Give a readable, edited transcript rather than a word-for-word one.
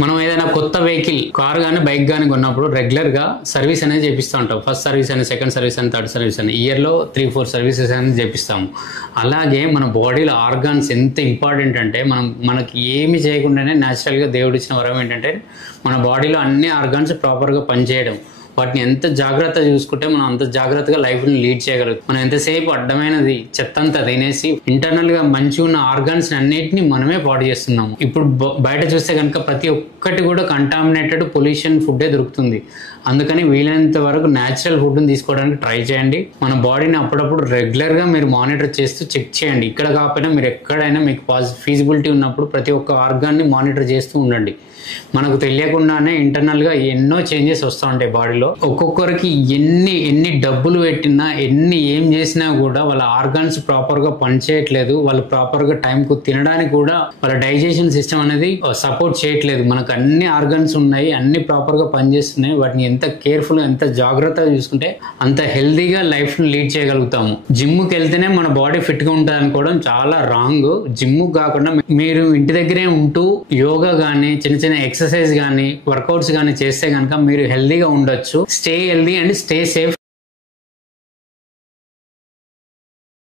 మనం ఏదైనా కొత్త వెహికల్ కార్ గానీ బైక్ గానీ కొన్నప్పుడు రెగ్యులర్ గా సర్వీస్ అనేది చేపిస్తూ ఉంటాం. ఫస్ట్ సర్వీస్ అని, సెకండ్ సర్వీస్ అని, థర్డ్ సర్వీస్ అని, ఇయర్ లో 3-4 సర్వీసెస్ అనేది చేపిస్తాము. అలాగే మన బాడీలో ఆర్గాన్స్ ఎంత ఇంపార్టెంట్ అంటే మనకి ఏమి చేయకుండానే న్యాచురల్ గా దేవుడు ఇచ్చిన వరం ఏంటంటే మన బాడీలో అన్ని ఆర్గాన్స్ ప్రాపర్ గా పనిచేయడం. వాటిని ఎంత జాగ్రత్తగా చూసుకుంటే మనం అంత జాగ్రత్తగా లైఫ్ ని లీడ్ చేయగలుగుతాం. మనం ఎంతసేపు అడ్డమైనది చెత్తంతా తినేసి ఇంటర్నల్ గా మంచిగా ఉన్న ఆర్గాన్స్ అన్నిటిని మనమే పాడు చేస్తున్నాము. ఇప్పుడు బయట చూస్తే కనుక ప్రతి ఒక్కటి కూడా కంటామినేటెడ్ పొల్యూషన్ ఫుడ్డే దొరుకుతుంది. అందుకని వీలైనంత వరకు న్యాచురల్ ఫుడ్ ని తీసుకోవడానికి ట్రై చేయండి. మన బాడీని అప్పుడప్పుడు రెగ్యులర్ గా మీరు మానిటర్ చేస్తూ చెక్ చేయండి. ఇక్కడ కాకపోయినా మీరు ఎక్కడైనా మీకు ఫీజిబిలిటీ ఉన్నప్పుడు ప్రతి ఒక్క ఆర్గాన్ని మానిటర్ చేస్తూ ఉండండి. మనకు తెలియకుండానే ఇంటర్నల్ గా ఎన్నో చేంజెస్ వస్తూ ఉంటాయి బాడీలో. ఒక్కొక్కరికి ఎన్ని డబ్బులు పెట్టినా ఏం చేసినా కూడా వాళ్ళ ఆర్గాన్స్ ప్రాపర్ గా పనిచేయట్లేదు. వాళ్ళు ప్రాపర్ గా టైం కు తినడానికి కూడా వాళ్ళ డైజెషన్ సిస్టమ్ అనేది సపోర్ట్ చేయట్లేదు. మనకు అన్ని ఆర్గాన్స్ ఉన్నాయి, అన్ని ప్రాపర్ గా పనిచేస్తున్నాయి. వాటిని ఎంత కేర్ఫుల్ గా ఎంత జాగ్రత్తగా చూసుకుంటే అంత హెల్దీగా లైఫ్ ని లీడ్ చేయగలుగుతాము. జిమ్ కి వెళ్తేనే మన బాడీ ఫిట్ గా ఉంటుంది అనుకోవడం చాలా రాంగ్. జిమ్ కాకుండా మీరు ఇంటి దగ్గరే ఉంటూ యోగా గానీ చిన్న ఎక్సర్సైజ్ గానీ వర్కౌట్స్ గానీ చేస్తే కనుక మీరు హెల్దీగా ఉండొచ్చు. Stay healthy and stay safe.